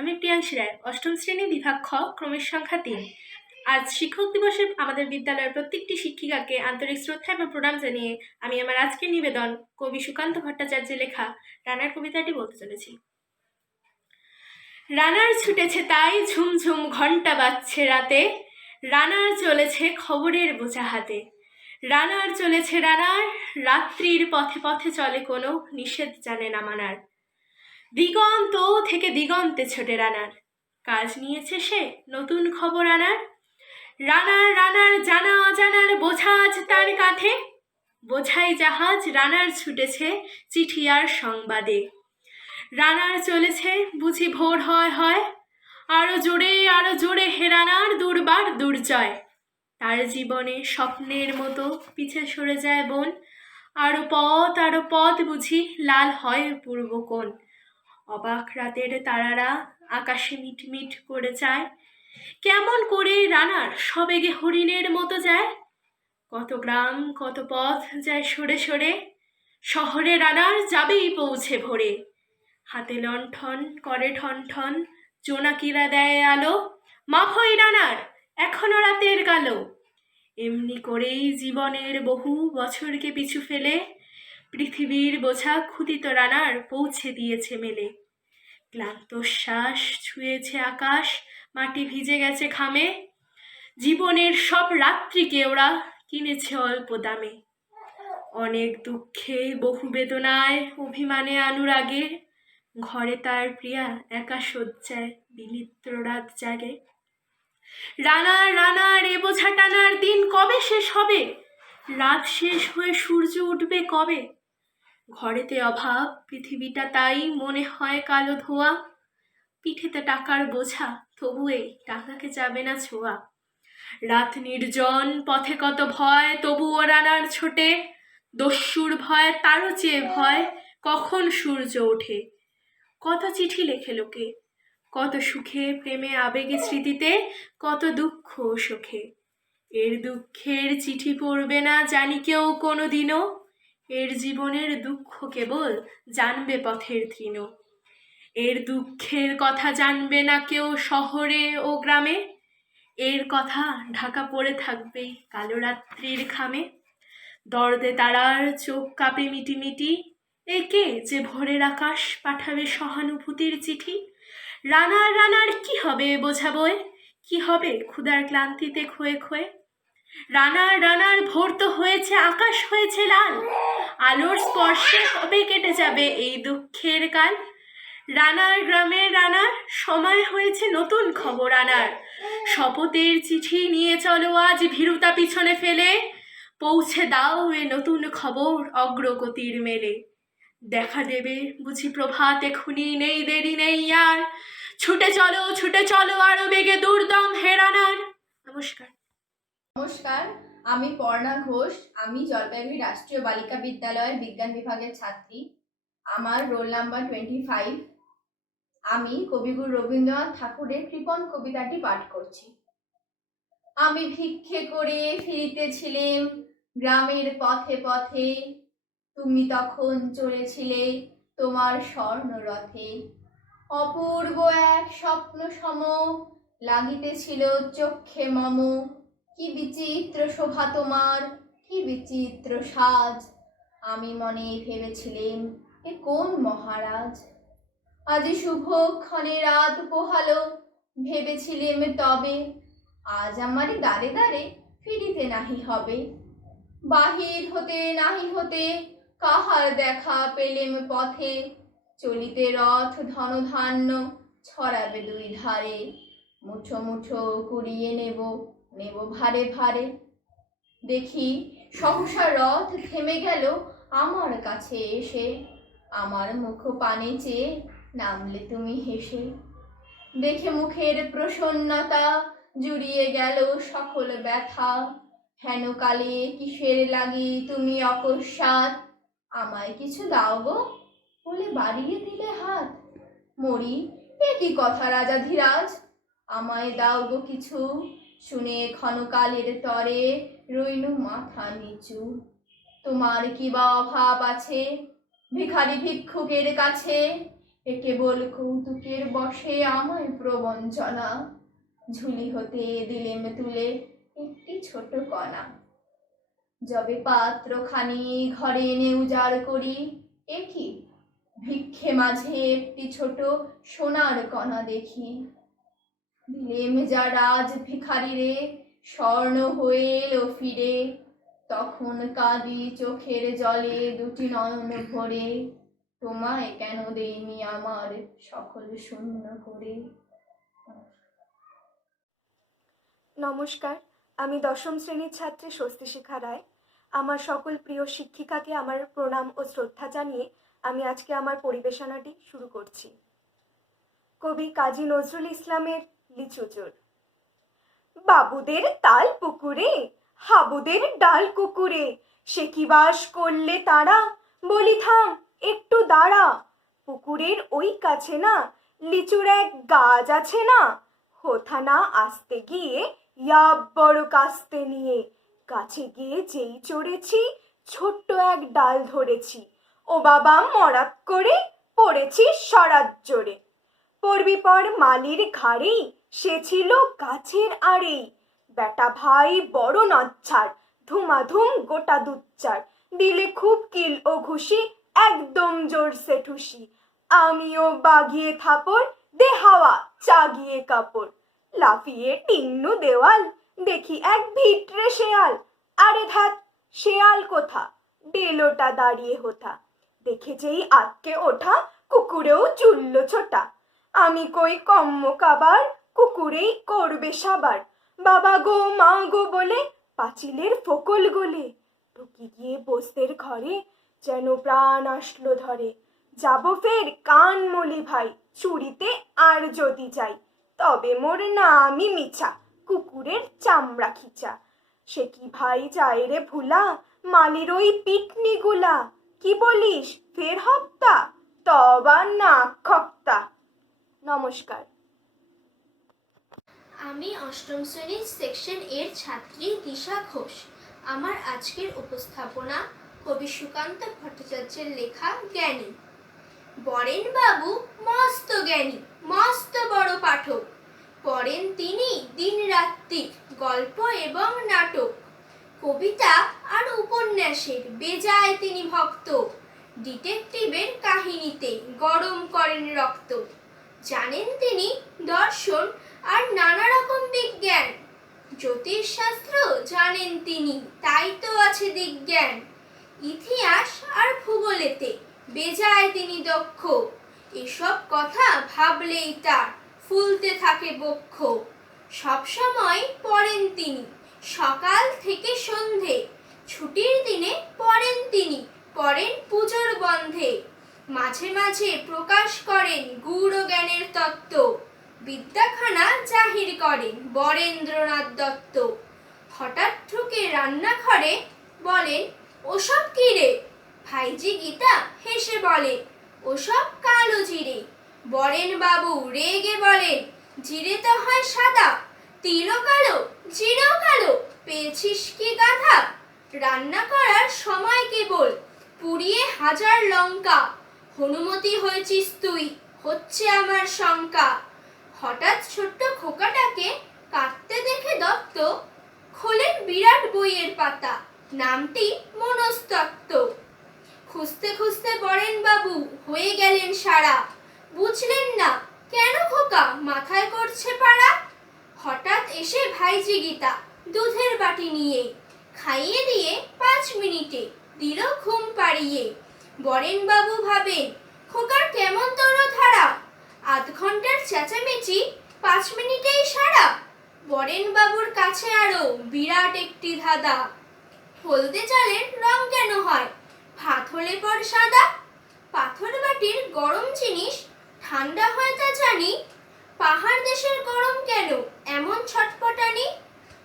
আমি প্রিয়াংশী রায়, অষ্টম শ্রেণী বিভাগ খ, ক্রমের সংখ্যা ৩। আজ শিক্ষক দিবসে আমাদের বিদ্যালয়ের প্রত্যেকটি শিক্ষিকাকে আন্তরিক শ্রদ্ধা এবং প্রণাম জানিয়ে আমি আমার আজকের নিবেদন কবি সুকান্ত ভট্টাচার্যের লেখা রানার কবিতাটি বলতে চলেছি। রানার ছুটেছে তাই ঝুমঝুম ঘণ্টা বাজছে রাতে, রানার চলেছে খবরের বোঝা হাতে। রানার চলেছে রানার, রাত্রির পথে পথে চলে কোনো নিষেধ জানে না মানার। দিগন্ত থেকে দিগন্তে ছোটে রানার, কাজ নিয়েছে সে নতুন খবর আনার। রানার রানার জানা অজানার বোঝা আজ তার কাঁধে, বোঝাই জাহাজ রানার ছুটেছে চিঠি আর সংবাদে। রানার চলেছে বুঝি ভোর হয় হয়, আরো জোরে হে রানার দুর্বার দুর্জয়। তার জীবনে স্বপ্নের মতো পিছে সরে যায় বন, আরো পথ বুঝি লাল হয় পূর্ব কোণ। অবাক রাতের তারারা আকাশে মিটমিট করে চায়, কেমন করে রানার সবেগে হরিণের মতো যায়। কত গ্রাম কত পথ যায় সরে সরে, শহরে রানার যাবেই পৌঁছে ভোরে। হাতে লণ্ঠন করে ঠন ঠন, জোনাকিরা দেয় আলো, মাফই রানার এখনো রাতের কালো। এমনি করেই জীবনের বহু বছরকে পিছু ফেলে, পৃথিবীর বোঝা ক্ষুদিত রানার পৌঁছে দিয়েছে মেলে। ক্লান্ত শ্বাস ছুঁয়েছে আকাশ, মাটি ভিজে গেছে ঘামে, জীবনের সব রাত্রিকে ওরা কিনেছে অল্প দামে। অনেক দুঃখে বহু বেদনায় অভিমানে অনুরাগে, ঘরে তার প্রিয়া একা শয্যায় বিলিত্র রাত জাগে। রানার রানার এ বোঝা টানার দিন কবে শেষ হবে, রাত শেষ হয়ে সূর্য উঠবে কবে। ঘরেতে অভাব পৃথিবীটা তাই মনে হয় কালো ধোয়া, পিঠেতে টাকার বোঝা তবুয়ে টাকাকে যাবে না ছোঁয়া। রাত নির্জন পথে কত ভয় তবুও রানার ছোটে, দস্যুর ভয় তারও চেয়ে ভয় কখন সূর্য ওঠে। কত চিঠি লেখে লোকে, কত সুখে প্রেমে আবেগে স্মৃতিতে, কত দুঃখ সুখে। এর দুঃখের চিঠি পড়বে না জানি কেউ কোনো দিনও, এর জীবনের দুঃখ কেবল জানবে পথের তৃণ। এর দুঃখের কথা জানবে না কেউ শহরে ও গ্রামে, এর কথা ঢাকা পড়ে থাকবে কালো রাত্রির খামে। দরদে তারার চোখ কাঁপে মিটিমিটি, একে যে ভোরের আকাশ পাঠাবে সহানুভূতির চিঠি। রানার রানার কি হবে বোঝা বয়ে, কি হবে ক্ষুধার ক্লান্তিতে ক্ষয়ে ক্ষয়ে। রানার রানার ভোর তো হয়েছে আকাশ হয়েছে লাল, আলোর স্পর্শে কবে কেটে যাবে এই দুঃখের কাল। রানার গ্রামের রানার সময় হয়েছে নতুন খবর আনার, শপথের চিঠি নিয়ে চলো আজ ভীরুতা পিছনে ফেলে, পৌঁছে দাও এ নতুন খবর অগ্রগতির মেলে। দেখা দেবে বুঝি প্রভাত এখুনি, নেই দেরি নেই আর, ছুটে চলো আরো বেগে দুর্দম হে রানার। নমস্কার। নমস্কার, আমি পর্ণা ঘোষ। আমি জলপাইগুড়ি রাষ্ট্রীয় বালিকা বিদ্যালয়ের বিজ্ঞান বিভাগের ছাত্রী। আমার রোল নাম্বার 25। আমি কবিগুরু রবীন্দ্রনাথ ঠাকুরের কৃপণ কবিতাটি পাঠ করছি। আমি ভিক্ষে করে ফিরিতেছিলেম গ্রামের পথে পথে, তুমি তখন চলেছিলে তোমার স্বর্ণরথে। অপূর্ব এক স্বপ্ন সম লাগিতেছিল চক্ষে মম, কি বিচিত্র শোভা তোমার, কি বিচিত্র সাজ। আমি মনে ভেবেছিলেম এ কোন মহারাজ। আজি শুভক্ষণে রাত পোহালো, ভেবেছিলেম তবে আজ আমারে দ্বারে দ্বারে ফিরিতে নাহি হবে। বাহির হতে নাহি হতে কাহার দেখা পেলেম পথে, চলিতে রথ ধনধান্য ছড়াবে দুই ধারে। মুঠো মুঠো কুড়িয়ে নেব ভারে ভারে। দেখি সহসা রথ থেমে গেল আমার কাছে এসে আমার মুখ পানে চেয়ে নামলে তুমি হেসে। দেখে মুখের প্রসন্নতা জুড়িয়ে গেল সকল ব্যথা। হেন কালে কিসের লাগি তুমি অকস্মাৎ আমায় কিছু দাও গো বলে বাড়িয়ে দিলে হাত। মরি, এ কি কথা রাজাধিরাজ, আমায় দাও গো কিছু। শুনে ক্ষণকালের তরে রইনু মাথা নিচু। তোমার কি বা অভাব আছে ভিখারি ভিক্ষুকের কাছে, এ কেবল কৌতুকের বশে আমায় প্রবঞ্চনা। ঝুলি হতে দিলেম তুলে একটি ছোট কণা, যবে পাত্রখানি ঘরে এনে উজাড় করি, এ কি ভিক্ষে মাঝে একটি ছোট সোনার কণা দেখি। দিলেম যা রাজ ভিখারি রে স্বর্ণ হয়ে এলো ফিরে, তখন কাঁদি চোখের জলে দুটি নয়ন ভরে। তোমায় কেন দেইনি আমার সকল শূন্য করে। নমস্কার, আমি দশম শ্রেণীর ছাত্রী স্বস্তিশিখা রায়। আমার সকল প্রিয় শিক্ষিকাকে আমার প্রণাম ও শ্রদ্ধা জানিয়ে আমি আজকে আমার পরিবেশনাটি শুরু করছি। কবি কাজী নজরুল ইসলামের লিচু চোর। বাবুদের তাল পুকুরে, হাবুদের ডাল কুকুরে, সে কি বাস করলে তারা, বলি থাম একটু দাঁড়া। পুকুরের ওই কাছে না লিচুর এক গাছ আছে না, হোথা না আসতে গিয়ে ইয়াব বড় কাস্তে নিয়ে, কাছে গিয়ে যেই চড়েছি ছোট্ট এক ডাল ধরেছি, ও বাবা মরাত করে পড়েছি সরাত জোরে। পড়বি পর মালির ঘাড়েই, সে ছিল গাছের আড়েই, বেটা ভাই বড় নচ্ছার, ধুমাধুম গোটা দুচ্চার, দিলে খুব কিল ও ঘুষি একদম জোরসে ঠুসি। আমিও বাগিয়ে থাপড়, দে হাওয়া চাগিয়ে কাপড়, লাফিয়ে টিন্নু দেওয়াল, দেখি এক ভিটরে শেয়াল। আরে ধ্যাত, শেয়াল কোথা, ডেলোটা দাঁড়িয়ে হোথা, দেখে যেই আটকে ওঠা কুকুরেও চুলল ছোটা। আমি কই কম্ম কাবার, কুকুরেই করবে সাবার, বাবা গো মা গো বলে পাঁচিলের ফোকল গোলে। ঢুকি গিয়ে বসতের ঘরে যেন প্রাণ আসলো ধরে, যাব ফের কান মলি ভাই, চুরিতে আর যদি যাই, তবে মোর নামই মিছা, কুকুরের চামড়া খিচা। সে কি ভাই যায় রে ভুলা, মালির ওই পিকনিগুলা, কি বলিস ফের হপ্তা, তবা না খপ্তা। নমস্কার। আমি অষ্টম শ্রেণীর সেকশন এর ছাত্রী দিশা ঘোষ। আমার আজকের উপস্থাপনা কবি সুকান্ত ভট্টাচার্যের লেখা জ্ঞানী। বরেন বাবু মস্ত জ্ঞানী, মস্ত বড় পাঠক, পড়েন তিনি দিন রাত্রি গল্প এবং নাটক, কবিতা আর উপন্যাসের বেজায় তিনি ভক্ত, ডিটেকটিভের কাহিনীতে গরম করেন রক্ত। জানেন তিনি দর্শন আর নানা রকম বিজ্ঞান, জ্যোতিষশাস্ত্র জানেন তিনি, তাই তো আছে দিগ্জ্ঞান। ইতিহাস আর ভূগোলেতে বেজায় তিনি দক্ষ, এসব কথা ভাবলেই তার ফুলতে থাকে বক্ষ। সবসময় পড়েন তিনি সকাল থেকে সন্ধে, ছুটির দিনে পড়েন তিনি, পড়েন পুজোর বন্ধে। মাঝে মাঝে প্রকাশ করেন গূঢ় জ্ঞানের তত্ত্ব, বিদ্যাখানা জাহির করেন বরেন্দ্রনাথ দত্ত। হঠাৎ ঢুকে রান্নাঘরে বলেন, ওসব কি রে? ভাইজি গীতা হেসে বলে, ওসব কালো জিরে। বরেন বাবু রেগে বলেন, জিরে তো হয় সাদা, তিলও কালো জিরেও কালো, পেয়েছিস কি গাধা? রান্না করার সময় কেবল পুড়িয়ে হাজার লঙ্কা, হনুমতি হয়েছিস তুই, হচ্ছে আমার শঙ্কা। হঠাৎ ছোট্ট খোকাটাকে কাঁদতে দেখে দত্ত খোলেন বিরাট বইয়ের পাতা, নামটি মনস্তত্ত্ব। খুঁজতে খুঁজতে বরেন বাবু হয়ে গেলেন সারা, বুঝলেন না কেন খোকা মাথায় করছে পাড়া। হঠাৎ এসে ভাইজি গীতা দুধের বাটি নিয়ে, খাইয়ে দিয়ে 5 মিনিটে দিল ঘুম পাড়িয়ে। বরেন বাবু ভাবেন, খোকার কেমন তরো ধারা, আধ ঘন্টার চেঁচামেচি 5 মিনিটেই সারা। বরেন বাবুর কাছে আরো বিরাট একটি ধাঁধা, হলদে চালের রং কেন হয়? ভাত হলে পর সাদা, পাথর বাটির গরম জিনিস ঠান্ডা হয় তা জানি, পাহাড় দেশের গরম কেন এমন ছটপটানি,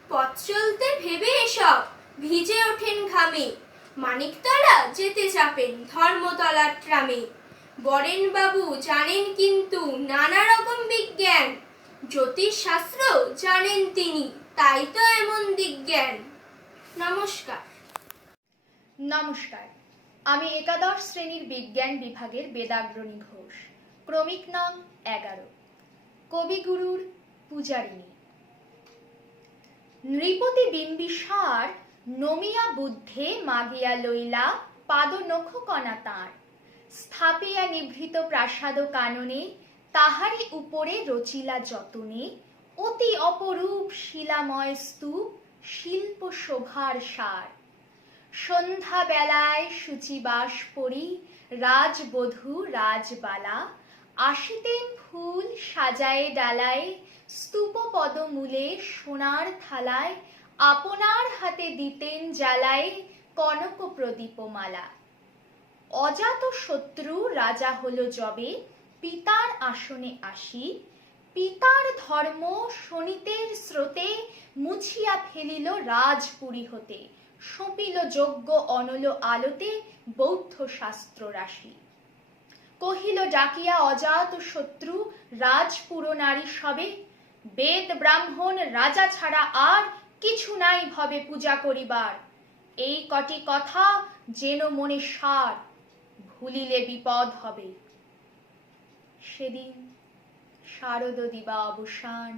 পথ চলতে ভেবে এসব ভিজে ওঠেন ঘামে, মানিকতলা যেতে চাপেন ধর্মতলার ট্রামে, বরেন বাবু জানেন কিন্তু নানা রকম বিজ্ঞান, জ্যোতিষশাস্ত্র জানেন তিনি, তাই তো এমন দিজ্ঞান। নমস্কার। নমস্কার, আমি একাদশ শ্রেণীর বিজ্ঞান বিভাগের বেদাগ্রণী ঘোষ, ক্রমিক নাম 11, কবিগুরুর পূজারিণী। নৃপতি বিম্বিসার নমিয়া বুদ্ধে মাগিয়া লইলা পাদনখ কণা তাঁর, স্থাপিয়া নিভৃত প্রাসাদ কাননে, তাহারি উপরে রচিলা যতনে, অতি অপরূপ শিলাময় স্তূপ, শিল্প শোভার সার। সন্ধ্যা বেলায় শুচিবাস পরি রাজবধূ রাজবালা, আসিতেন ফুল সাজায়ে ডালায়, স্তূপ পদমূলে সোনার থালায়, আপনার হাতে দিতেন জ্বালায় কনক প্রদীপমালা। অজাত শত্রু রাজা হলো যবে, পিতার আসনে আসি, পিতার ধর্ম শোনিতের স্রোতে, মুছিয়া ফেলিল রাজপুরী হতে, সঁপিল যজ্ঞ অনল আলোতে বৌদ্ধ শাস্ত্র রাশি। কহিল ডাকিয়া অজাত শত্রু রাজপুর নারী সবে, বেদ ব্রাহ্মণ রাজা ছাড়া আর কিছু নাই ভবে পূজা করিবার, এই কটি কথা যেন মনে সার, ভুলিলে বিপদ হবে। সেদিন শারদ দিবা অবসান,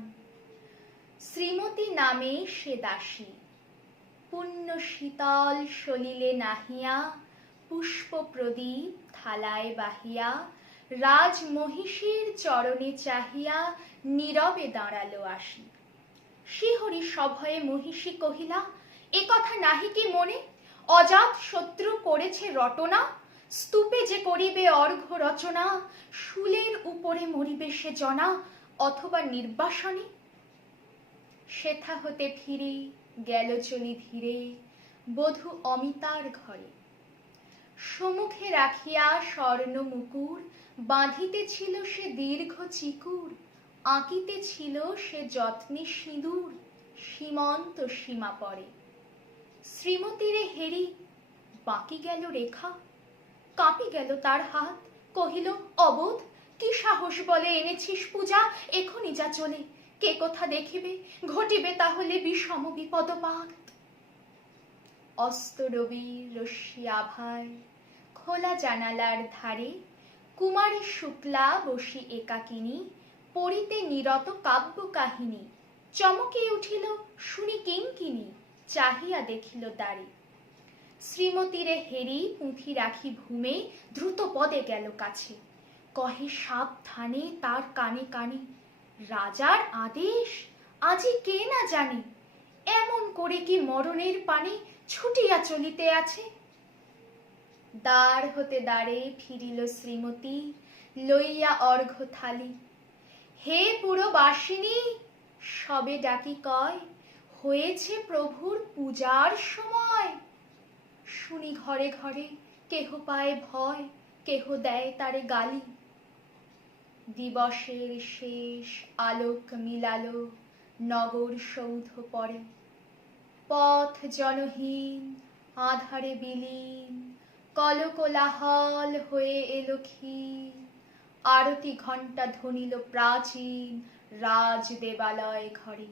শ্রীমতী নামে সে দাসী, পুণ্য শীতল সলিলে নাহিয়া, পুষ্প প্রদীপ থালায় বাহিয়া, রাজ মহিষীর চরণে চাহিয়া নীরবে দাঁড়ালো আসি। শিহরি সভয়ে মহিষী কহিলা, এ কথা নাহি কি মনে, অজাত শত্রু করেছে রটনা, স্তূপে যে করিবে অর্ঘ্য রচনা, শুলের উপরে মরিবে সে জনা, অথবা নির্বাসনে। সেথা হতে ফিরে গেল চলি ধীরে বধূ অমিতার ঘরে, সম্মুখে রাখিয়া স্বর্ণ মুকুর, বাঁধিতেছিল সে দীর্ঘ চিকুর, আঁকিতেছিল সে যত্নে সিঁদুর, সীমন্ত সীমা পরে। শ্রীমতীরে হেরি বাকি গেল রেখা, কাঁপি গেল তার হাত, কহিল অবোধ, কি সাহস বলে এনেছিস পূজা, এখনই যা চলে, কে কোথা দেখিবে, ঘটিবে তাহলে বিষম বিপদপাত। অস্ত রবির রশ্মি আভায় খোলা জানালার ধারে, কুমারী শুক্লা বসি একাকিনী, পড়িতে নিরত কাব্য কাহিনী, চমকে উঠিল শুনি কিঙ্কিনী, চাহিয়া দেখিল দ্বারে। শ্রীমতীরে হেরি পুঁথি রাখি ভূমে, দ্রুত পদে গেল কাছে, কহে সাবধানে তার কানে কানে, রাজার আদেশ আজি কে না জানে, এমন করে কি মরণের পানে ছুটিয়া চলিতে আছে। দ্বার হতে দ্বারে ফিরিল শ্রীমতী, লইয়া অর্ঘ্য থালি, হে পুরবাসিনী সবে ডাকি কয়, হয়েছে প্রভুর পূজার সময়। শুনি ঘরে ঘরে কেহ পায় ভয়, কেহ দেয় তারে গালি। দিবসের শেষ আলোক মিলালো নগর সৌধ পরে, পথ জনহীন আধারে বিলীন, কলকোলাহল হয়ে এলো ক্ষীণ, আরতি ঘণ্টা ধ্বনিল প্রাচীন রাজ দেবালয় ঘরে।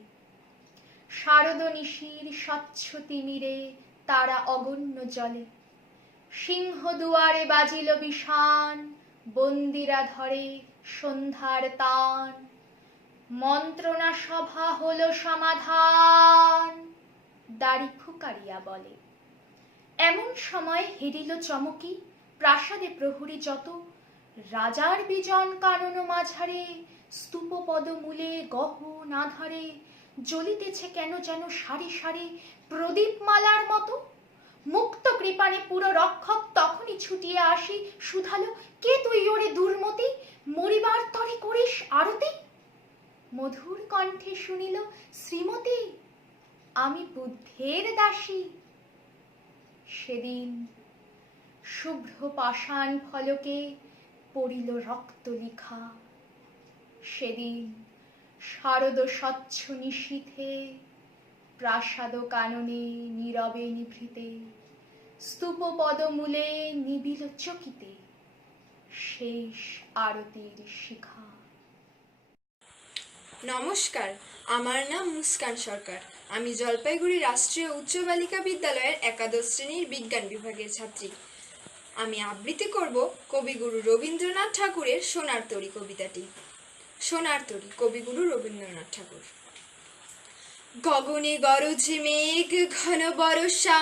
শারদ নিশির স্বচ্ছ তিমিরে তারা অগণ্য জলে, সিংহ দুয়ারে বাজিল বিষান, বন্দিরা ধরে সন্ধ্যার তান, মন্ত্রণা সভা হলো সমাধান, দাড়ি ফুকারিয়া বলে। এমন সময় হেরিল চমকি প্রাসাদে প্রহরী যত, রাজার বিজন কানন মাঝারে, স্তূপ পদমূলে গহন আধারে, জ্বলিতেছে কেন যেন সারি সারি প্রদীপমালার মতো। মুক্ত কৃপানে পুরো রক্ষক তখনই ছুটিয়া আসি, শুধালো কে তুই ওরে দুর্মতি, মরিবার তরে করিস আরতি। মধুর কণ্ঠে শুনিল শ্রীমতী, আমি বুদ্ধের দাসী। সেদিন শুভ্র পাষাণ ফলকে পড়িল রক্ত লিখা। সেদিন শারদ স্বচ্ছ নিশীথে প্রাসাদ কাননে নীরবে নিভৃতে স্তূপ পদমূলে নিবিল চকিতে শেষ আরতির শিখা। নমস্কার, আমার নাম মুস্কান সরকার। আমি জলপাইগুড়ি রাষ্ট্রীয় উচ্চ বালিকা বিদ্যালয়ের একাদশ শ্রেণীর বিজ্ঞান বিভাগের ছাত্রী। আমি আবৃত্তি করব কবিগুরু রবীন্দ্রনাথ ঠাকুরের সোনার তরী কবিতাটি। সোনার তরী, কবিগুরু রবীন্দ্রনাথ ঠাকুর। গগনে গরজে মেঘ ঘন বরষা,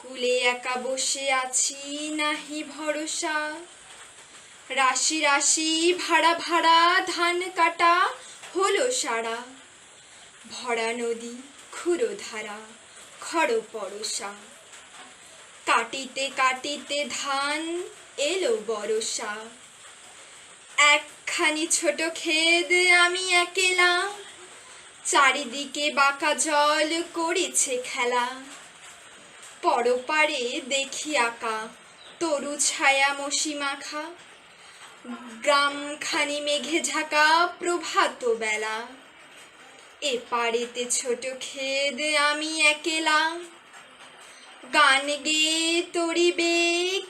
কুলে একা বসে আছি নাহি ভরসা। রাশি রাশি ভাড়া ভাড়া ধান কাটা হলো সারা। ভরা নদী ক্ষুরো ধারা খড় পরশা। কাটিতে কাটিতে ধান এলো বরষা। একখানি ছোট ক্ষেত আমি একেলা, চারিদিকে বাঁকা জল করেছে খেলা। পরপারে দেখি আঁকা তরু ছায়া মসি মাখা। গ্রামখানি মেঘে ঢাকা প্রভাত বেলা। এপারেতে ছোট ক্ষেত আমি একেলা, গান গেয়ে তরিবে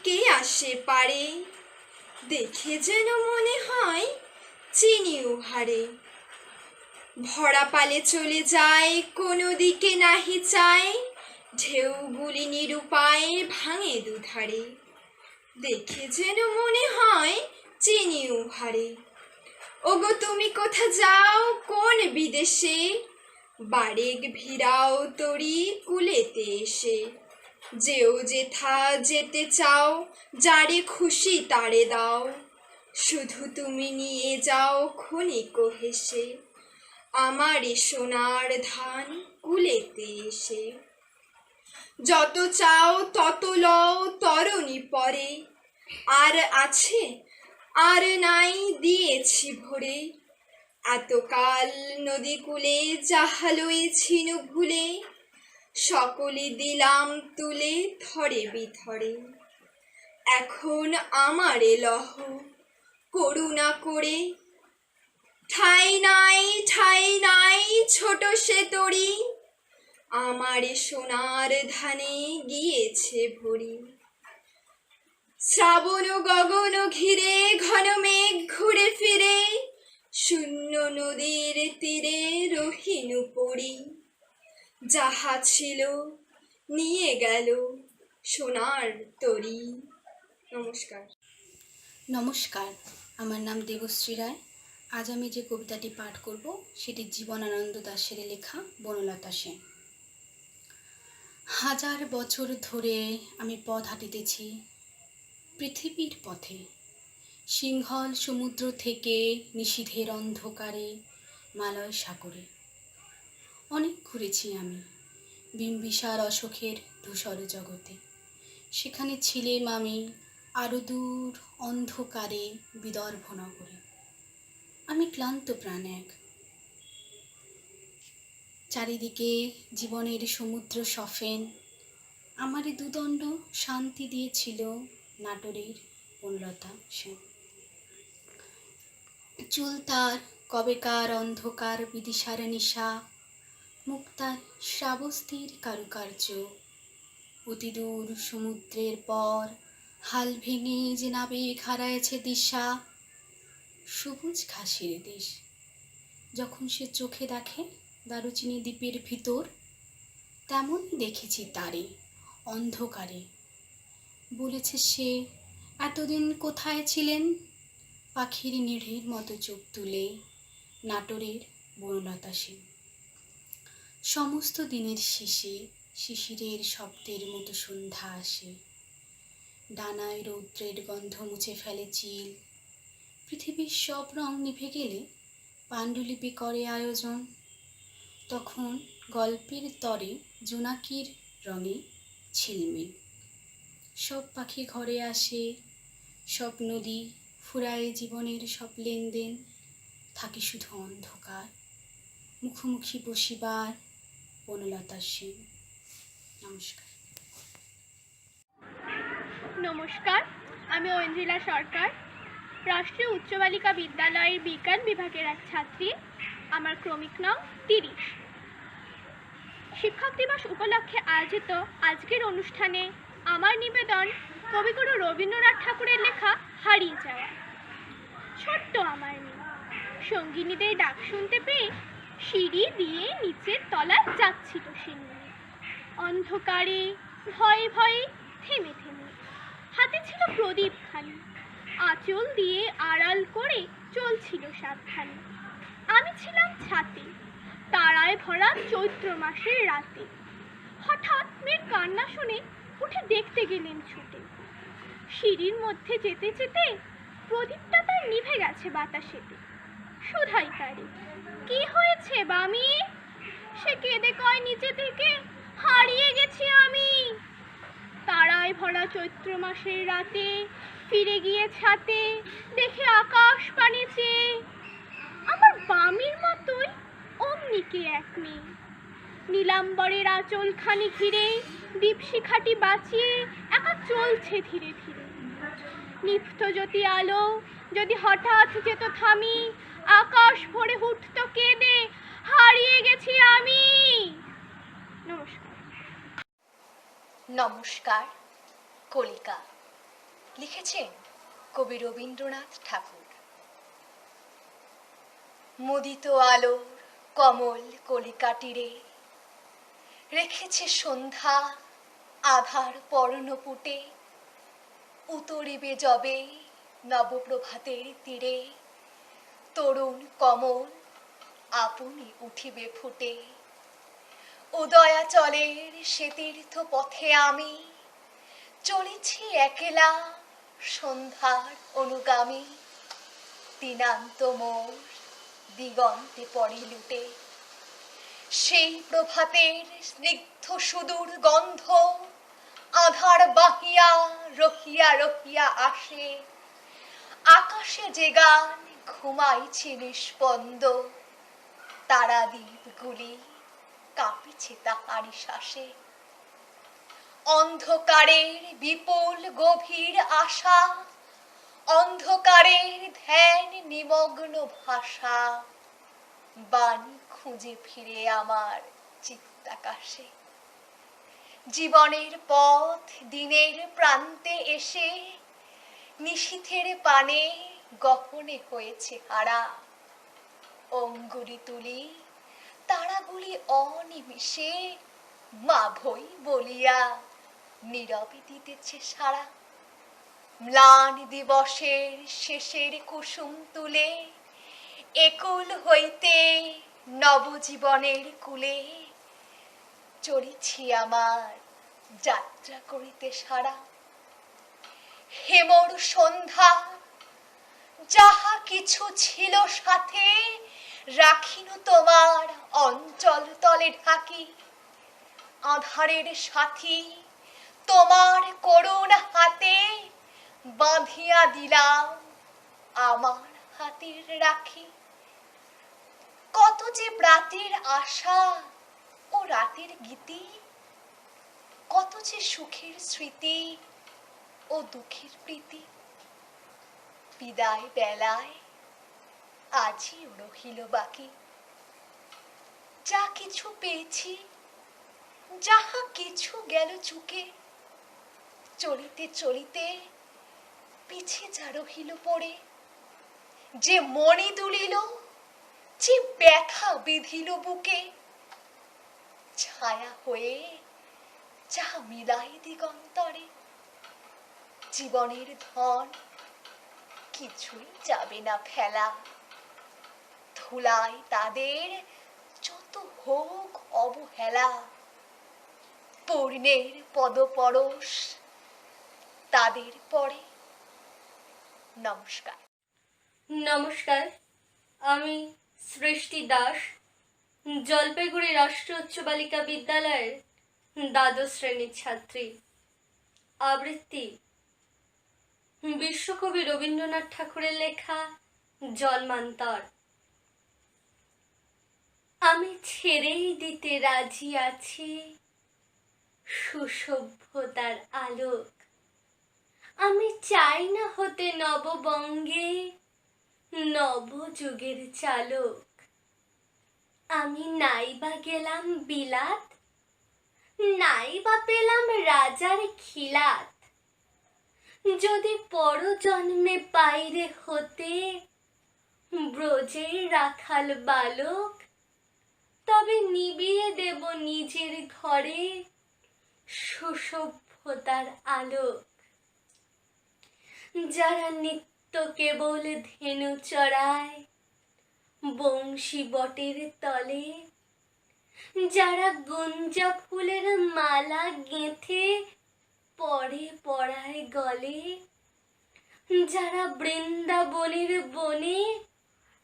কে আসে পারে। দেখে যেন মনে হয় চিনি উহারে। ভরা পালে চলে যায় কোনো দিকে নাহি চায়, ঢেউগুলি নিরুপায় ভাঙে দুধারে। দেখে যেন মনে হয় চিনি উহারে। ওগো তুমি কোথা যাও কোন বিদেশে, বারেক ভিড়াও তরি কুলেতে এসে। যেও যেথা যেতে চাও, যারে খুশি তারে দাও, শুধু তুমি নিয়ে যাও ক্ষণিক হেসে আমারে সোনার ধান কুলেতে এসে। যত চাও তত লও তরণী পরে, আর আছে আর নাই দিয়েছি ভরে। এতকাল নদী কূলে যাহা লয়েছিনু ভুলে, সকলে দিলাম তুলে থরে বিথরে। এখন আমারে লহ করুণা করে, ঠাই নাই ছোট সে তরি, আমারে সোনার ধানে গিয়েছে ভরি। শ্রাবণ গগন ঘিরে ঘন মেঘ ঘুরে ফিরে, শূন্য নদীর তীরে রহিনু পড়ি। যাহা ছিল নিয়ে গেল সোনার তরী। নমস্কার। নমস্কার, আমার নাম দেবশ্রী রায়। আজ আমি যে কবিতাটি পাঠ করব সেটি জীবনানন্দ দাশের লেখা বনলতা সেন। হাজার বছর ধরে আমি পথ হাঁটিতেছি পৃথিবীর পথে, সিংহল সমুদ্র থেকে নিশীথের অন্ধকারে মালয় সাগরে। অনেক ঘুরেছি আমি বিম্বিসার অশোকের ধূসর জগতে। সেখানে ছিলেম আমি আরো দূর অন্ধকারে বিদর্ভ নগরে। আমি ক্লান্ত প্রাণ এক, চারিদিকে জীবনের সমুদ্র সফেন। আমারই দুদণ্ড শান্তি দিয়েছিল নাটোরের বনলতা সেন। চুল তার কবেকার অন্ধকার বিদিশার নিশা, মুখ তার শ্রাবস্তির কারুকার্য। অতি দূর সমুদ্রের পর হাল ভেঙে যে নাবিক হারায়েছে দিশা। সবুজ ঘাসের দেশ যখন সে চোখে দেখে দারুচিনি দ্বীপের ভিতর, তেমনই দেখেছি তারে অন্ধকারে। বলেছে সে, এতদিন কোথায় ছিলেন? পাখির নিড়ের মতো চোখ তুলে নাটোরের বনলতা সেন। সমস্ত দিনের শেষে শিশিরের শব্দের মতো সন্ধ্যা আসে। ডানায় রৌদ্রের গন্ধ মুছে ফেলে চিল। পৃথিবীর সব রং নিভে গেলে পাণ্ডুলিপি করে আয়োজন। তখন গল্পের তরে জোনাকির রঙে ঝিলমিল। সব পাখি ঘরে আসে, সব নদী ফুরায় জীবনের সব লেনদেন। থাকে শুধু অন্ধকার, মুখোমুখি বসিবার বনলতা সেন। নমস্কার। নমস্কার, আমি ঐন্দ্রিলা সরকার, রাষ্ট্রীয় উচ্চ বালিকা বিদ্যালয়ের বিজ্ঞান বিভাগের এক ছাত্রী। আমার ক্রমিক নং 30। শিক্ষক দিবস উপলক্ষে আয়োজিত আজকের অনুষ্ঠানে আমার নিবেদন কবিগুরু রবীন্দ্রনাথ ঠাকুরের লেখা হারিয়ে যাওয়া। ছোট্ট আমার মেয়ে সঙ্গিনীদের ডাক শুনতে পেয়ে সিঁড়ি দিয়ে নিচের তলায় যাচ্ছিল সে নিয়ে। অন্ধকারে ভয়ে ভয়ে থেমে থেমে, হাতে ছিল প্রদীপ খানি, আঁচল দিয়ে আড়াল করে চলছিল সাবধানে। আমি ছিলাম ছাতে, তারায় ভরা চৈত্র মাসের রাতে। হঠাৎ মেয়ের কান্না শুনে উঠে দেখতে গেলেন ছুটে। সিঁড়ির মধ্যে যেতে যেতে প্রদীপটা তার নিভে গেছে বাতাসেতে। শুধাই তারে, কি হয়েছে বামি? সে কেঁদে কয় নিচে থেকে, হারিয়ে গেছি আমি। তারায় ভরা চৈত্র মাসের রাতে ফিরে গিয়ে ছাতে, দেখে আকাশ পানে চেয়ে আমার বামির মতোই অমনিকে এক মেয়ে। নীলাম্বরের আঁচলখানি ঘিরে দীপশিখাটি বাঁচিয়ে একা চলছে ধীরে ধীরে। নিভত জ্যোতি আলো যদি হঠাৎ যেত থামি, আকাশ ভরে উঠত কেঁদে, হারিয়ে গেছি আমি। নমস্কার। নমস্কার। কলিকা লিখেছেন কবি রবীন্দ্রনাথ ঠাকুর। মুদিত আলোর কমল কলিকা তীরে রেখেছে সন্ধ্যা আধার পর্ণপুটে। উতরিবে যবে নবপ্রভাতের তীরে, তরুণ কমল আপনি উঠিবে ফুটে। উদয়াচলের সে তীর্থ পথে আমি চলেছি একলা সন্ধ্যার অনুগামী। দিনান্ত মোর দিগন্তে পড়ে লুটে, সেই প্রভাতের স্নিগ্ধ সুদূর গন্ধ আধার বাহিয়া রহিয়া রহিয়া আসে। আকাশে যে গান ঘুমাইছে নিস্পন্দ, তারাদ্বীপগুলি কাঁপিছে তাহারি শ্বাসে। অন্ধকারের বিপুল গভীর আশা, অন্ধকারের ধ্যান নিমগ্ন ভাষা, বাণী খুঁজে ফিরে আমার চিত্তাকাশে। জীবনের পথ দিনের প্রান্তে এসে নিশীথের পানে গহনে হয়েছে হারা। অঙ্গুলি তুলি তারাগুলি অনিমিষে মা ভই বলিয়া নীরবে দিতেছে সারা। ম্লান দিবসের শেষের কুসুম তুলে একুল হইতে নবজীবনের কুলে চলেছি আমার যাত্রা করিতে সারা। হেমর সন্ধ্যা যাহা কিছু ছিল সাথে রাখিনু তোমার অঞ্চল তলে ঢাকি। আধারের সাথী তোমার করুণ হাতে বাঁধিয়া দিলাম আমার হাতের রাখি। কত যে রাতের আশা ও রাতের গীতি, কত যে সুখের স্মৃতি ও দুঃখের প্রীতি। বিদায় বেলায় আজিও রহিল বাকি। যা কিছু পেয়েছি, যাহা কিছু গেল চুকে, চলিতে চলিতে পিছে যা রহিল পড়ে। যে মনি দুলিল, যে ব্যথা বিধিল বুকে, ছায়া হয়ে যা মিলাই দিগন্তরে। জীবনের ধন কিছুই যাবে না ফেলা, ধুলায় তাদের যত হোক অবহেলা। পূর্ণের পদপরশ তাদের পরে। নমস্কার। নমস্কার, আমি সৃষ্টি দাস, জলপাইগুড়ি রাষ্ট্রীয় উচ্চ বালিকা বিদ্যালয়ের দ্বাদশ শ্রেণীর ছাত্রী। আবৃত্তি বিশ্বকবি রবীন্দ্রনাথ ঠাকুরের লেখা জন্মান্তর। আমি ছেড়েই দিতে রাজি আছি সুসভ্যতার আলোক, আমি চাই না হতে নববঙ্গে নবযুগের চালক। আমি নাই বা গেলাম বিলাত, নাই বা পেলাম রাজার খিলাত। যদি পর জন্মে বাইরে হতে ব্রজের রাখাল বালক, তবে নিবিয়ে দেব নিজের ঘরে সুসভ্যতার আলোক। যারা নিত্য কেবল ধেনু চড়ায় বংশী বটের তলে, যারা গুঞ্জা ফুলের মালা গেঁথে পরে পড়ায় গলে, যারা বৃন্দাবনের বনে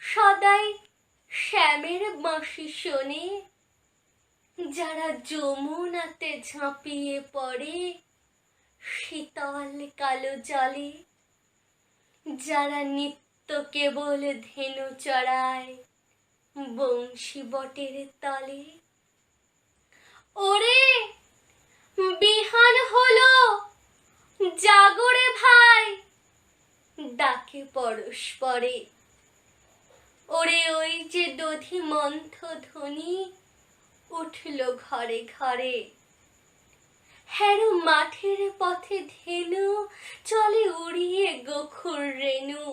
সদাই শ্যামের বাঁশি শোনে, যারা যমুনাতে ঝাঁপিয়ে পড়ে শীতল কালো জলে, যারা নিত্য কেবল ধেনু চড়ায় বংশী বটের তলে। ওরে বিহান হলো, জাগরে ভাই, ডাকে পরস্পরে। ওরে ওই যে দধি মন্থ ধ্বনি উঠল ঘরে ঘরে। হ্যারো মাঠের পথে ধেনু চলে উড়িয়ে গোখুর রেণু।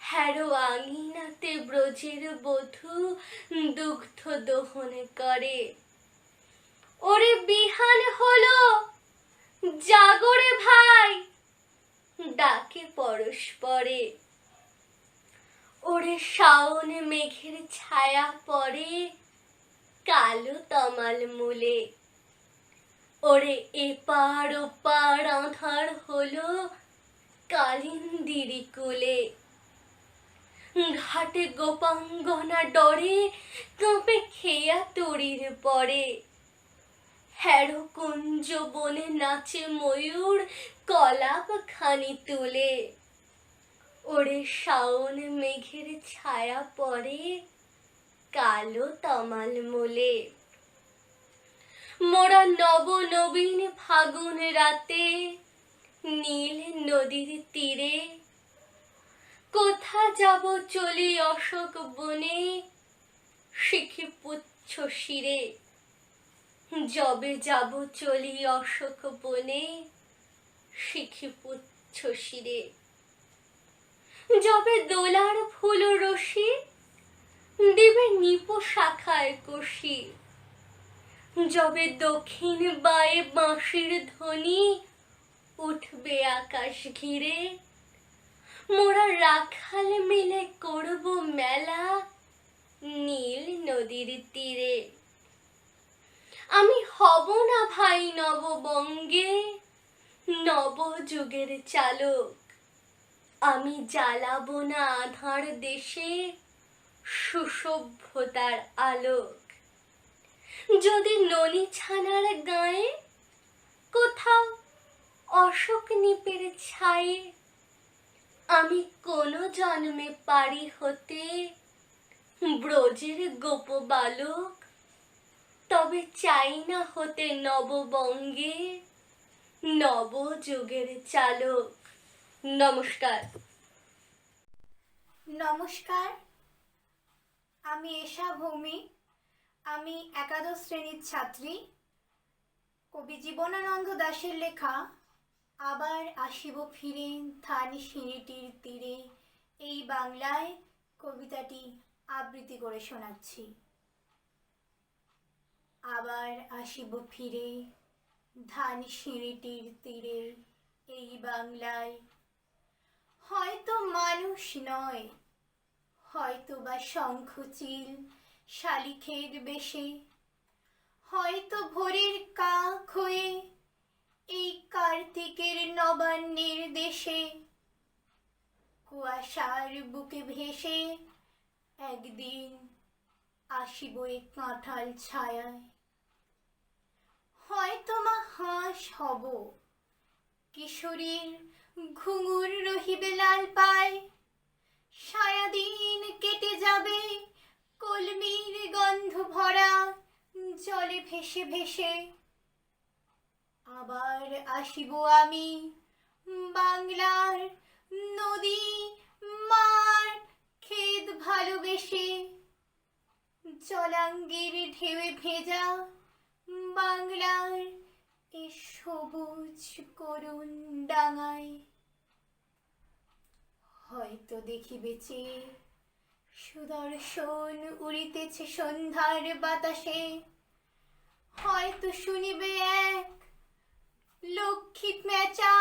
হ্যারো আঙিনাতে ব্রজের বধূ দুগ্ধ দহন করে। ওরে বিহান হলো, জাগরে ভাই, ডাকে পরস্পরে। ওরে শাওন মেঘের ছায়া পড়ে কালো তমাল মূলে। ওরে এপার ওপার আঁধার হলো কালিন্দিরি কুলে। ঘাটে গোপাঙ্গনা ডরে কাঁপে খেয়া তরির পরে। হ্যারো কুঞ্জ বনে নাচে ময়ূর কলাপ খানি তুলে। ওরে শাওন মেঘের ছায়া পড়ে কালো তমাল মূলে। মোরা নব নবীন ফাগুন রাতে নীল নদীর তীরে, কোথা যাব চলি অশোক বনে শিখি পুচ্ছ শিরে। যবে যাব চলি অশোক বনে শিখি পুচ্ছ শিরে। যবে দোলার ফুল রশি দিবে নিপ শাখায় কষি। যবে দক্ষিণ বায়ে বাঁশির ধ্বনি উঠবে আকাশ ঘিরে। মোরা রাখাল মিলে করব মেলা নীল নদীর তীরে। আমি হব না ভাই নববঙ্গে নবযুগের চালক। আমি জ্বালাবো না আধার দেশে সুসভ্যতার আলোক। যদি ননি ছানার গায়ে কোথাও অশোক নিপের ছায়ে, আমি কোনো জন্মে পারি হতে ব্রজের গোপ বালক। তবে চাই না হতে নববঙ্গে নবযুগের চালক। নমস্কার। নমস্কার, আমি এশা ভৌমিক। আমি একাদশ শ্রেণীর ছাত্রী। কবি জীবনানন্দ দাশের লেখা আবার আসিব ফিরে ধানি সিঁড়িটির তীরে, এই বাংলায় কবিতাটি আবৃত্তি করে শোনাচ্ছি। আবার আসিব ফিরে ধানি সিঁড়িটির তীরে, এই বাংলায় হয়তো মানুষ নয়, হয়তো বা শঙ্খচিল শালিখের বেশে, হয়তো ভোরের কাক হয়ে এই কার্তিকের নবান্নের দেশে কুয়াশার বুকে ভেসে একদিন আসিব এ কাঁঠাল ছায়ায়। হয়তো মা হাঁস হব, কিশোরীর ঘুঙুর রহিবে লাল পায়, সারাদিন কেটে যাবে কলমির গন্ধ ভরা জলে ভেসে ভেসে। আবার আসিব আমি বাংলার নদী মাঠ ক্ষেত ভালোবেসে জলাঙ্গির ঢেউয়ে ভেজা বাংলার এ সবুজ করুণ ডাঙায় হয়তো দেখিবেছে সুদর্শন উড়িতেছে সন্ধ্যার বাতাসে, হয়তো শুনিবে এক লক্ষ্মী পেঁচা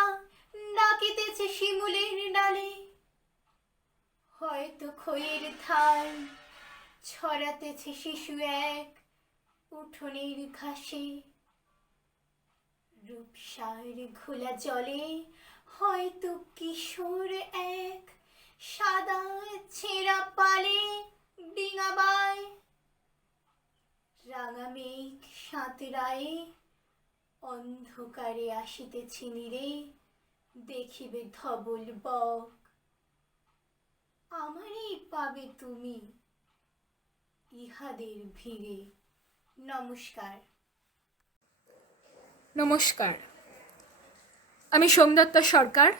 ডাকিতেছে শিমুলের ডালে, হয়তো খইয়ের থাল ছড়াতেছে শিশু এক উঠোনের ঘাসে, রূপসার ঘোলা জলে হয়তো কিশোর এক সাদা ছেঁড়া পালে ডিঙাবায়, রাঙা মেঘ সাঁতরায়ে অন্ধকারে আসিতেছি নীরে, দেখিবে ধবল বক আমারই পাবে তুমি ইহাদের ভিড়ে। নমস্কার। নমস্কার, আমি সোমদত্ত সরকার,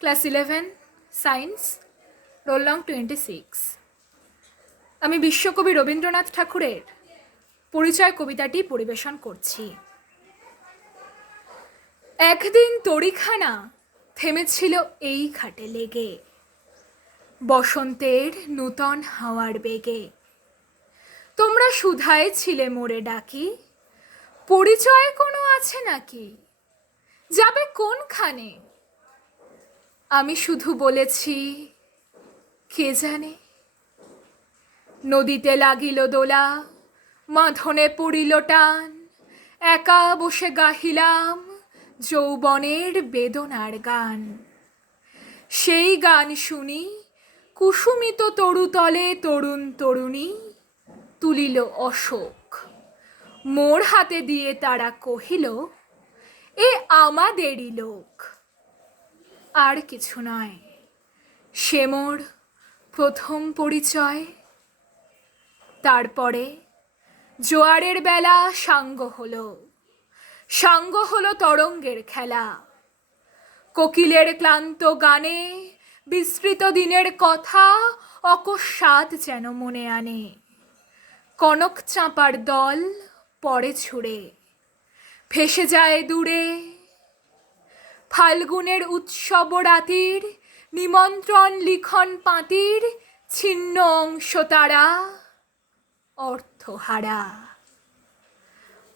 ক্লাস 11 সায়েন্স, রোল নং 26। আমি বিশ্বকবি রবীন্দ্রনাথ ঠাকুরের পরিচয় কবিতাটি পরিবেশন করছি। একদিন তড়িখানা থেমেছিল এই ঘাটে লেগে, বসন্তের নূতন হাওয়ার বেগে। তোমরা সুধায় ছিলে মোরে ডাকি, পরিচয় কোনো আছে নাকি, যাবে কোনখানে? আমি শুধু বলেছি কে জানে। নদীতে লাগিল দোলা, মাধনে পড়িল টান, একা বসে গাহিলাম যৌবনের বেদনার গান। সেই গান শুনি কুসুমিত তরুতলে তরুণ তরুণী তুলিল অশোক, মোর হাতে দিয়ে তারা কহিল এ আমাদেরই লোক। আর কিছু নয়, সে মোর প্রথম পরিচয়। তারপরে জোয়ারের বেলা সাঙ্গ হলো তরঙ্গের খেলা। কোকিলের ক্লান্ত গানে বিস্তৃত দিনের কথা অকস্মাৎ যেন মনে আনে। কনক চাঁপার দল পড়ে ছুড়ে, ভেসে যায় দূরে। ফাল্গুনের উৎসব রাতির নিমন্ত্রণ লিখন পাঁতির ছিন্ন অংশ তারা অর্থহারা।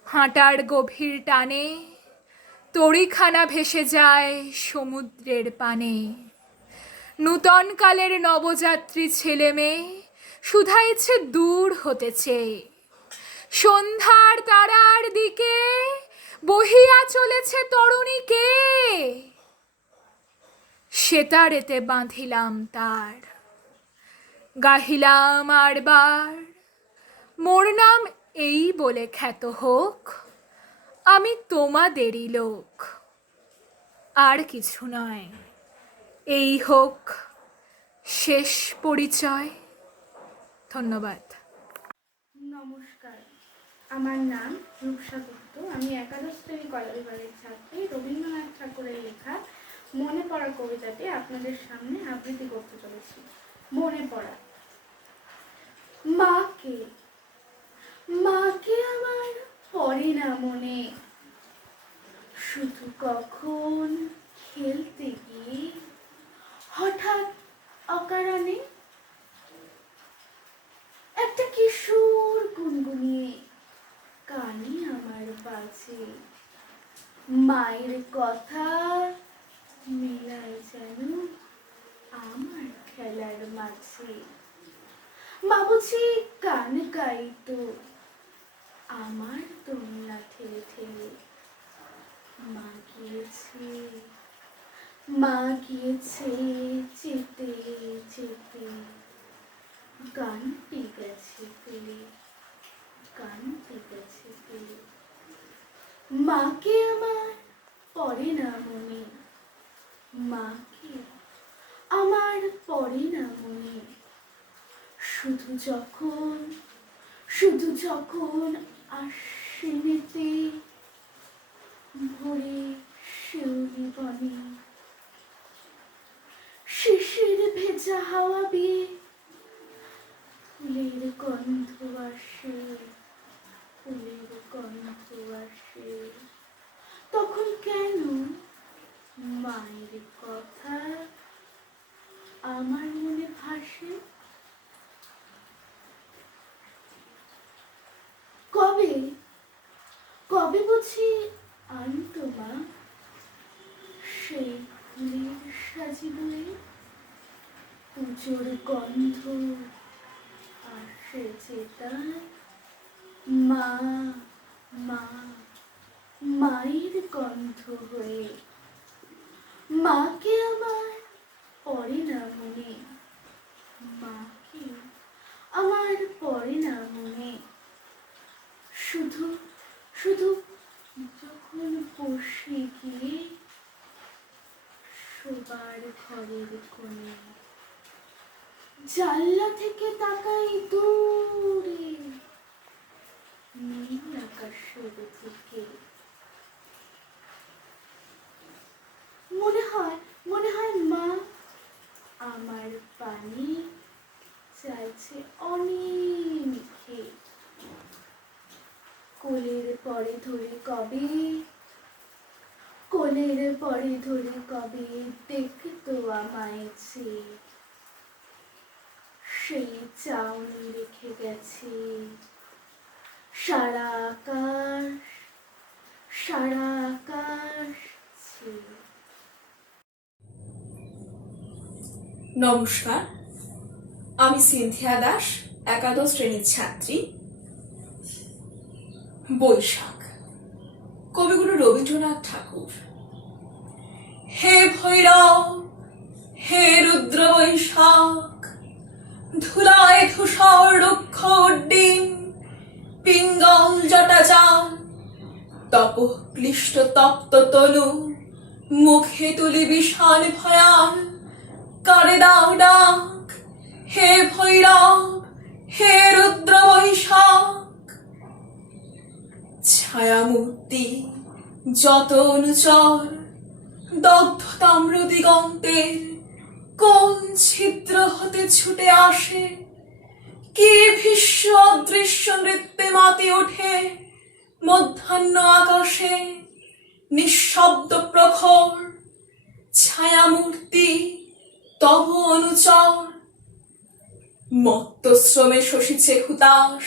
হাঁটার গভীর টানে তড়িখানা ভেসে যায় সমুদ্রের পানে। নূতন কালের নবযাত্রী ছেলে মেয়ে শুধাইছে দূর হতেছে, সন্ধ্যার তারার দিকে বহিয়া চলেছে তরুণীকে। সেতারেতে বাঁধিলাম তার, গাহিলাম আরবার, মোর নাম এই বলে খ্যাত হোক, আমি তোমাদেরই লোক। আর কিছু নয়, এই হোক শেষ পরিচয়। ধন্যবাদ। নমস্কার, আমার নাম রূপসা গুপ্ত। আমি একাদশ শ্রেণী কলা বিভাগের ছাত্রী। রবীন্দ্রনাথ ঠাকুরের লেখা মনে পড়া কবিতাটি আপনাদের সামনে আবৃত্তি করতে চলেছি। মনে পড়া। মাকে মাকে আমার পড়ে না মনে, শুধু কখন খেলতে গিয়ে হঠাৎ অকারণে একটা কিশোর গুনগুনিয়ে কানে আমার বাজে। মায়ের কথা মেলায় যেন আমার খেলার মাঝে। মা বুঝি গান গাইতো আমার দোলনা ঠেলে ঠেলে। মা গিয়েছে যেতে যেতে, গানটি গেছে ফেলে, গানটি গেছে ফেলে। মাকে আমার পড়ে না মনে, মাকে আমার পড়ে না মনে, শুধু যখন আশ্বিনেতে ভোরে শিউলি বনে চিবুলে পুজোর গন্ধ আসে চেতায় মা মা মায়ের গন্ধ হয়ে মাকে আমার পড়ে না মনে মাকে আমার পড়ে না মনে শুধু শুধু যখন বসে গিয়ে শোবার ঘরের কোণে জানলা থেকে তাকাই দূরে নীল আকাশের দিকে মনে হয় মা আমার পানি চাইছে অনেক কোলের পরে ধরে কবে দেখতো আমায় চেয়ে সেই চাউনি রেখে গেছে সারা আকাশ ছেয়ে। নমস্কার, আমি সিনথিয়া দাস, একাদশ শ্রেণীর ছাত্রী। বৈশাখ, কবিগুরু রবীন্দ্রনাথ ঠাকুর। হে ভৈরব, হে রুদ্র বৈশাখ, ধুলায় ধূসর রুক্ষ উড্ডিন পিঙ্গল জটাজাল, তপঃ ক্লিষ্ট তপ্ত তনু মুখে তুলি বিষাণ ভয়াল। কারে দাও ডাক, হে ভৈরব, হে রুদ্র বৈশাখ। ছায়ামূর্তি যত অনুচর দগ্ধ তাম্র দিগন্তের কোন ছিদ্র হতে ছুটে আসে, কি ভীষ্ম অদৃশ্য নৃত্যে মাতে ওঠে মধ্যাহ্ন আকাশে নিঃশব্দ প্রখর। ছায়ামূর্তি তব অনুচর মত্ত শ্রমে শশিছে হুতাশ,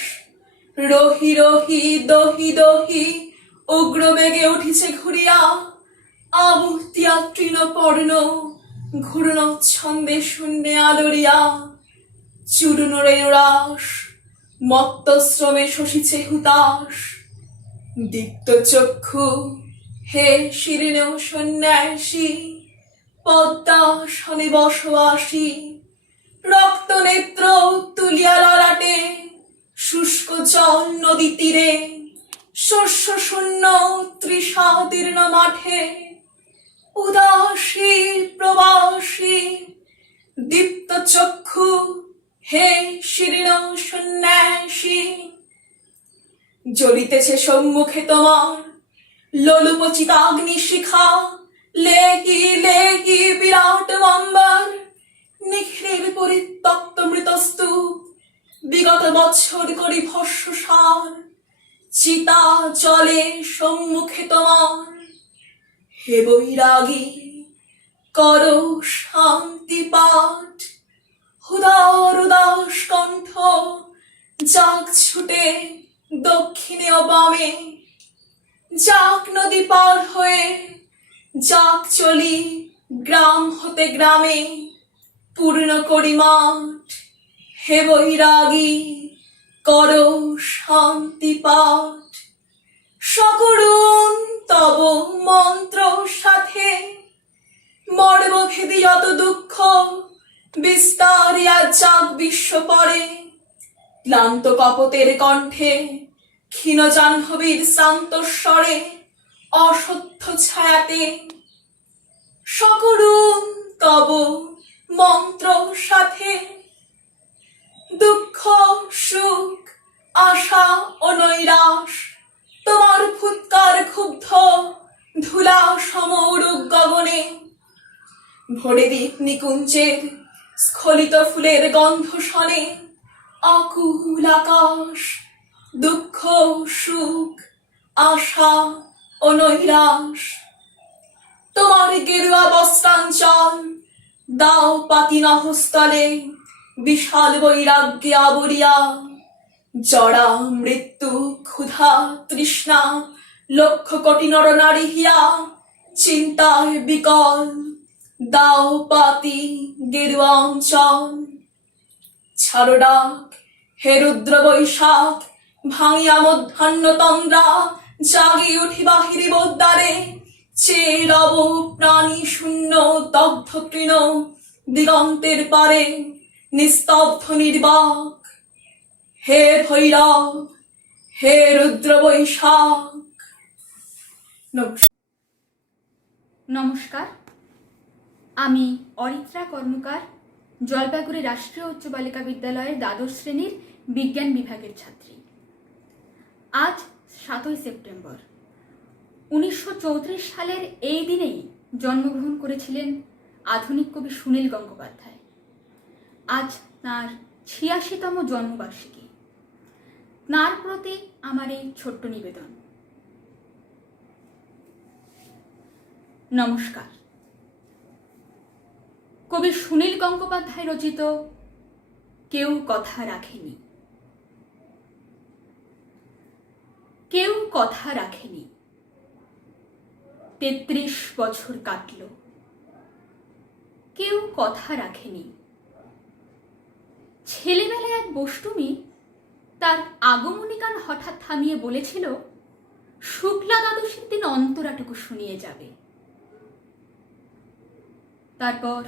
রহি রহি দহি দহি উগ্র বেগে উঠিছে ঘুরিয়া। আবুতিয়া তৃণপর্ণ ঘূর্ণ ছন্দে শূন্যে আলোড়িয়া। চূর্ণ রেণুরাস মত্ত শ্রমে শশিছে হুতাশ। দীপ্ত চক্ষু হে শিরিণেও সন্ন্যাসী, পদ্মাসনে বসবাসী। রক্ত নেত্র তুলিয়া ললাটে শুষ্ক জল নদী তীরে। শস্য শূন্য তৃষাদীর্ণ মাঠে উদাসী প্রবাসী। দীপ্ত চক্ষু হে শিরিণ সন্ন্যাসী। জ্বলিতেছে সম্মুখে তোমার লোলুপ চিতাগ্নি শিখা। লেহি লেহি বিরাট অম্বর, নিখিলের পরিত্যক্ত মৃতস্তূপ। বিগত বৎসর করি ভস্মসার, চিতা জলে সম্মুখে তোমার। হে বৈরাগী, করো শান্তি পাঠ। উদার উদাস কণ্ঠ যাক ছুটে দক্ষিণে ও বামে। যাক নদী পার হয়ে, যাক চলি গ্রাম হতে গ্রামে। পূর্ণ করি মাঠ, হে বৈরাগী, করো শান্তি পাঠ। সকরুণ তব মন্ত্র সাথে মর্মভেদী যত দুঃখ বিস্তারিয়া যাক বিশ্ব পরে। ক্লান্ত কপতের কণ্ঠে ক্ষীণ জাহ্নবীর শান্ত স্বরে অসত্য ছায়াতে। সকরুণ তব মন্ত্র সাথে দুঃখ সুখ আশা ও নৈরাশ তোমার ফুৎকার ক্ষুব্ধ ধুলা সমৌরূপ গগনে। ভরে দ্বীপ নিকুঞ্জের স্খলিত ফুলের গন্ধ শনে আকুল আকাশ দুঃখ সুখ আশা ও নৈরাশ। তোমার গেরুয়া বস্ত্রাঞ্চল দাও পাতি নহস্তলে বিশাল বৈরাগ্যে আবরিয়া। জরা মৃত্যু ক্ষুধা তৃষ্ণা লক্ষ কোটি নর নারী হিয়া চিন্তায় বিকল দাও পাতি গেরুয়া অঞ্চল, ছাড়ো ডাক হে রুদ্র বৈশাখ, ভাঙিয়া মধ্যাহ্ন তন্দ্রা, জাগি উঠি বাহিরি বোদ্দারে, চেয়ে রব প্রাণী শূন্য দগ্ধ তৃণ, দিগন্তের পারে নিস্তব্ধ নির্বাক। হে ভৈরব, হে রুদ্র বৈশাখ। নমস্কার, আমি অরিত্রা কর্মকার, জলপাইগুড়ি রাষ্ট্রীয় উচ্চ বালিকা বিদ্যালয়ের দ্বাদশ শ্রেণীর বিজ্ঞান বিভাগের ছাত্রী। আজ 7ই সেপ্টেম্বর 1934 সালের এই দিনেই জন্মগ্রহণ করেছিলেন আধুনিক কবি সুনীল গঙ্গোপাধ্যায়। আজ তাঁর 86তম জন্মবার্ষিকী। তাঁর প্রতি আমার এই ছোট্ট নিবেদন। নমস্কার। কবি সুনীল গঙ্গোপাধ্যায় রচিত কেউ কথা রাখেনি। কেউ কথা রাখেনি, 33 বছর কাটল, কেউ কথা রাখেনি। ছেলেবেলায় এক বষ্টুমি তার আগমনী গান হঠাৎ থামিয়ে বলেছিল, শুক্লা দ্বাদশীর দিন অন্তরাটুকু শুনিয়ে যাবে। তারপর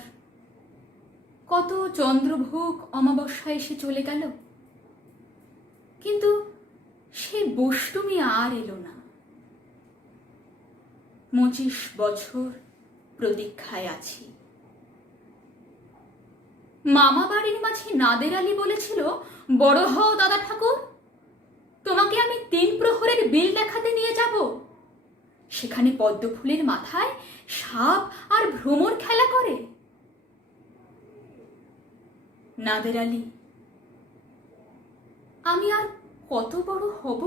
কত চন্দ্রভোগ অমাবস্যা এসে চলে গেল, কিন্তু সে বষ্টুমি আর এলো না। 25 বছর প্রতীক্ষায় আছি। মামা বাড়ির মাঝে নাদের আলী বলেছিল, বড় হও দাদা ঠাকুর, তোমাকে আমি 3 প্রহরের বিল দেখাতে নিয়ে যাব। সেখানে পদ্মফুলের মাথায় সাপ আর ভ্রমর খেলা করে। নাদের আলী, আমি আর কত বড় হব?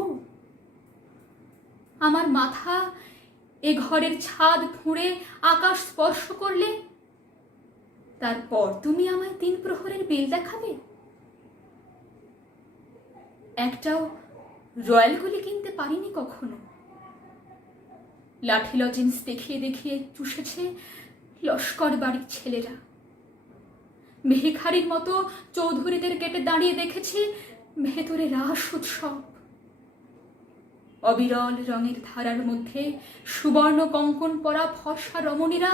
আমার মাথা এ ঘরের ছাদ ফুঁড়ে আকাশ স্পর্শ করলে তারপর তুমি আমায় 3 প্রহরের বিল দেখাবে? একটাও রয়্যাল গুলি কিনতে পারিনি কখনো। লাঠি লজেন্স দেখিয়ে দেখিয়ে চুষেছে লস্কর বাড়ির ছেলেরা। মেহেখারির মতো চৌধুরীদের গেটে দাঁড়িয়ে দেখেছি ভেতরে রাস উৎসব। অবিরল রঙের ধারার মধ্যে সুবর্ণ কঙ্কন পরা ফর্সা রমণীরা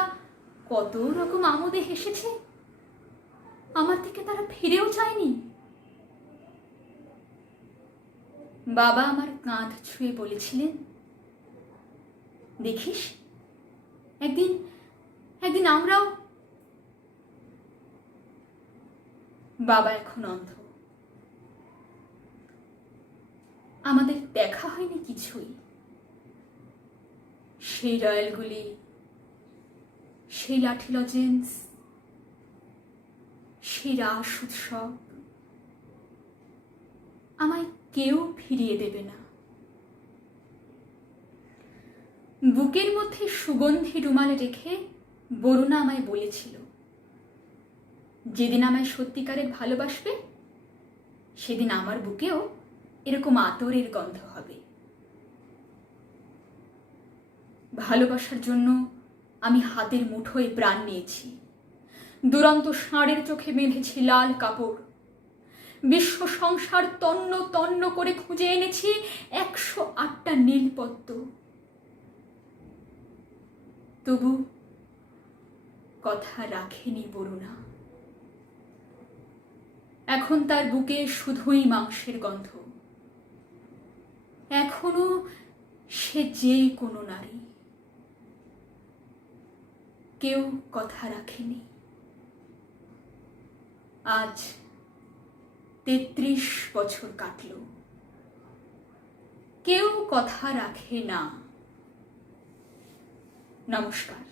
কত রকম আমোদে হেসেছে। আমার দিকে তারা ফিরেও চায়নি। বাবা আমার কাঁধ ছুঁয়ে বলেছিলেন, দেখিস একদিন একদিন আমরাও। বাবা এখন অন্ধ। আমাদের দেখা হয়নি কিছুই। সেই রয়্যালগুলি, সেই লাঠি লজেন্স, সেই রাস উৎসব আমায় কেউ ফিরিয়ে দেবে না। বুকের মধ্যে সুগন্ধি রুমাল রেখে বরুণা আমায় বলেছিল, যেদিন আমায় সত্যিকারের ভালোবাসবে সেদিন আমার বুকেও এরকম আতরের গন্ধ হবে। ভালোবাসার জন্য আমি হাতের মুঠোয় প্রাণ নিয়েছি। দুরন্ত ষাঁড়ের চোখে বেঁধেছি লাল কাপড়। বিশ্ব সংসার তন্ন তন্ন করে খুঁজে এনেছি 108টা নীলপদ্ম। তবু কথা রাখেনি বরুণা। এখন তার বুকে শুধুই মাংসের গন্ধ। এখনো সে যে কোনো নারী। কেউ কথা রাখেনি। আজ 33 বছর কাটল, কেউ কথা রাখে না। নমস্কার।